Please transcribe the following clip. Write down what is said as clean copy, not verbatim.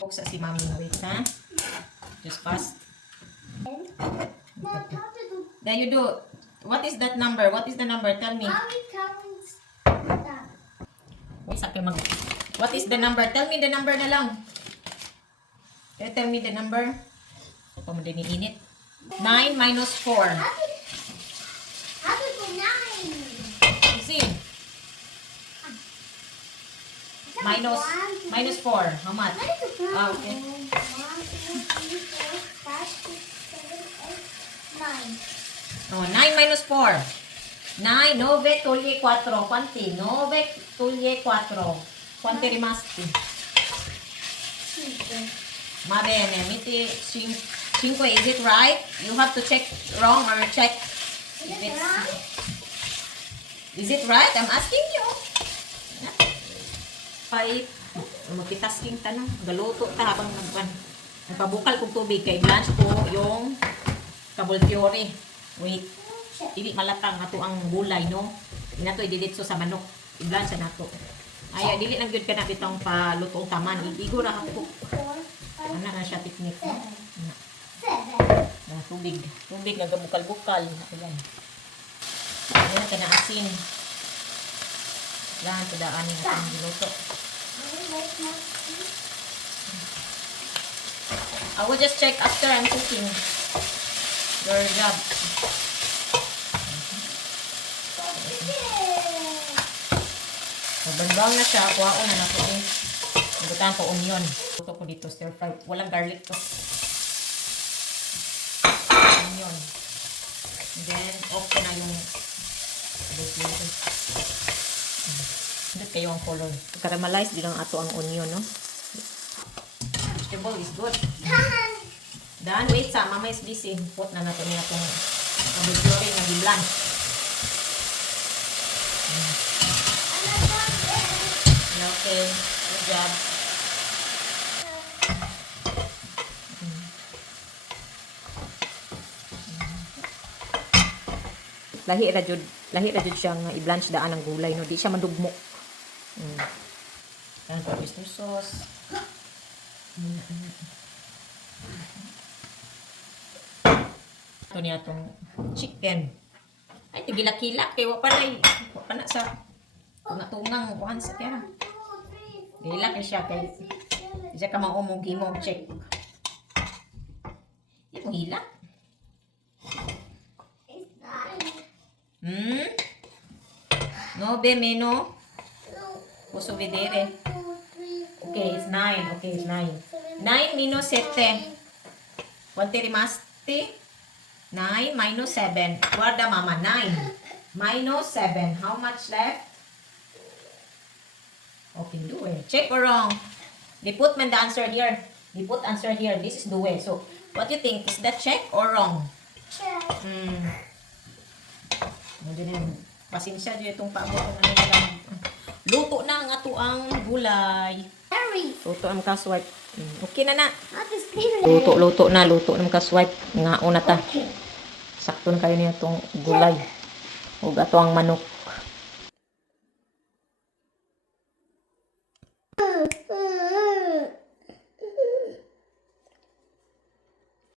Buksa si Mami. Wait, ha? Just fast. Then you do. What is that number? What is the number? Tell me. Wait, sabi mag... What is the number? Tell me the number na lang. Can you tell me the number? Ito mo din iinit. 9 minus 4. Easy. Minus 4. How much? Ah, okay. 9 minus 4. 9, 9 toglie 4. Quanti? 9 toglie 4. Quanti rimasti? Va bene, metti 5. Is it right? You have to check wrong or check if it's... Is it right? I'm asking you. 5. Multitasking tanong. Galuto ta habang nagpabukal kong tubig kay blanch ko yung kabulfiore. Wait. Dili malatang ato ang gulay, no? Inato ididitso sa manok. I-blanch na nato. Ay, dili lang gyud kana bitong palutong taman. Igo ra ako. Ana na siya technique, no? Tubig. Tubig nga gamukal-bukal. Ayan. Ayan kana asin. Yan, tadaan ni natin giluto. I will just check after I'm cooking. Your job. Magbangbaw na siya. Kuhaon na nato eh. Nagutaan pa onion. Luto ko dito stir fry. Walang garlic to. Onion. And then, off ko na yung hindi kayo ang color. Caramelize din ang ato ang onion, no? Vegetable is good. Dan, wait sa. Mama is busy. Put na nato niya itong kabulfiore na di-blanch. Okay. Good job. Lahi ra jud siyang i-blanch daan ng gulay, no? Di siya madugmo. Yan po oyster sauce. Ito niya itong chicken. Ay, tigilak-kilak. Kaya wapa na sa tungang kuhan sa kaya. Gilak na siya kay siya ka maumog himo check. Di mo hilak. No be meno. Posso vedere? Okay, it's 9. Okay, it's 9. 9 minus 7. Quanti rimasti? 9 minus 7. Guarda mama, 9 minus 7. How much left? Okay, do it. Check or wrong? They put man the answer here. They put answer here. This is do it. So, what do you think? Is that check or wrong? Check. Pasensya dito itong paabot na nila. Luto na ang ato ang gulay. Hurry. Luto ang kaswipe. Okay na na. Luto. Luto na ang kaswipe. Nga una ta. Sakto na kayo niya itong gulay. Huwag ato ang manok.